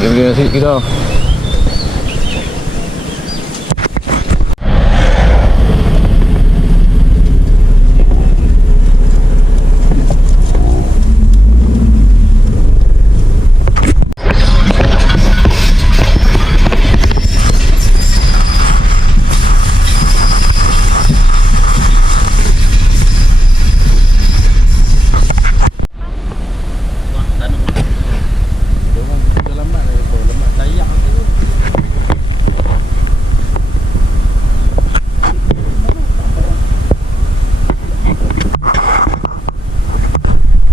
nasi kita.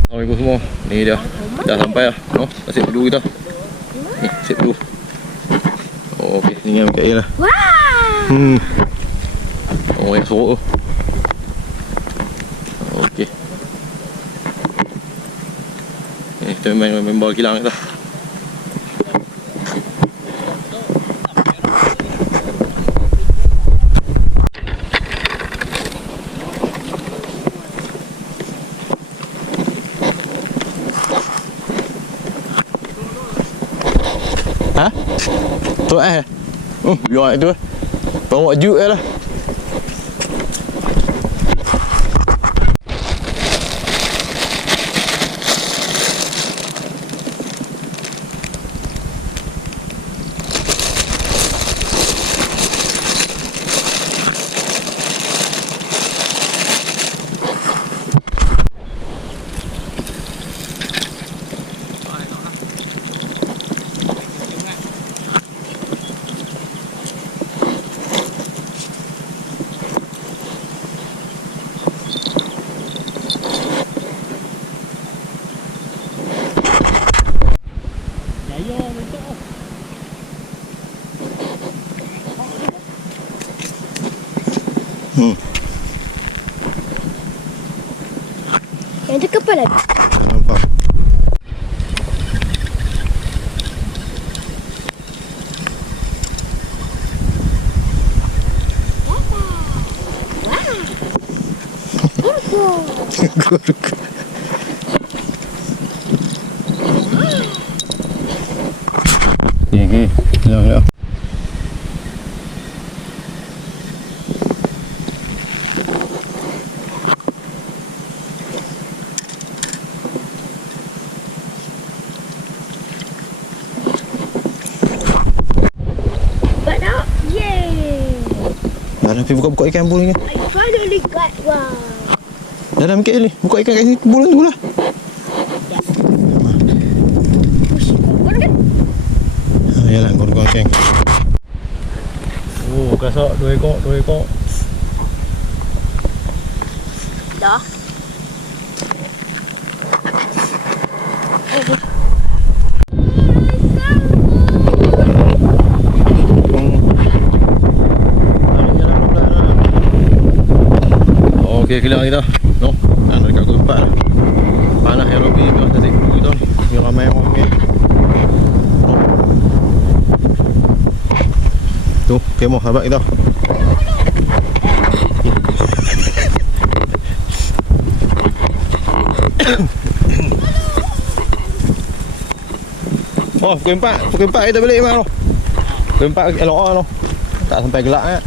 Assalamualaikum semua. Ni dia. Dah sampai dah. Oh, dah sip dulu kita. Ni, sip dulu. Oh, okey, ni yang Mikael lah. Wah. Oh, yang sorok tu. Okey. Ni kita main bola kilang kita. Hả? Tôi ai? Rồi tôi. Bawa mọi dữ lah. Yang tu kepala. Nampak. Guruk. Okey. Jom. Dah pergi buka-buka ikan bul ni. I finally got one. Dah Mikael ni. Buka ikan kat sini bul tu lah. Yalah, gorong ikan. Oh, kasar 2 ekor. Dah. Okey, kilang kita. No, dah dekat pukul 4 dah. Panas yang lebih biar tak tidur kita ni. Biar ramai orang ni. Tu, kemo sahabat kita. Oh, pukul 4 kita balik memang tu. Pukul 4 elok tu. Tak sampai gelap kan.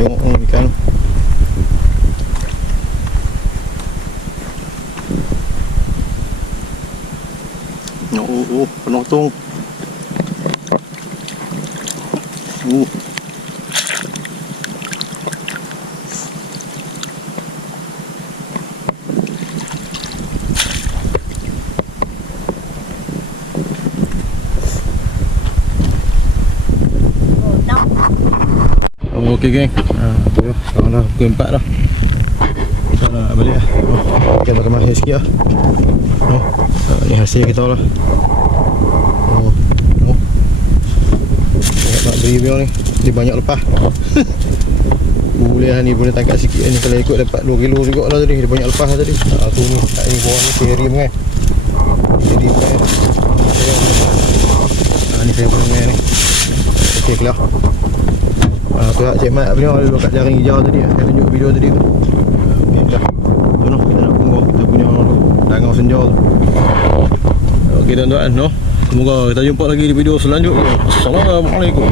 Tengok ikan tu. Penuh tung. Okey geng. Sekarang dah pukul 4 dah. Kita nak balik lah. Kita nak kemas sikit lah. Ni hasil kita lah. Nak beri biar ni. Dia banyak lepas. Boleh lah ni, boleh tangkap sikit ni. Kalau ikut dapat 2 kilo juga lah tadi. Dia banyak lepas lah tadi. Tu ni, kat ni bawah ni serim kan. Serim kan. Ni saya punya ni. Okey kelah. Pihak Cik Mat punya duduk kat jaring hijau tadi. Saya tunjuk video tadi tu. Okey, dah. Tu noh, kita nak tunggu kita punya danau senja tu. Okey tuan-tuan, noh. Semoga kita jumpa lagi di video selanjutnya. Assalamualaikum.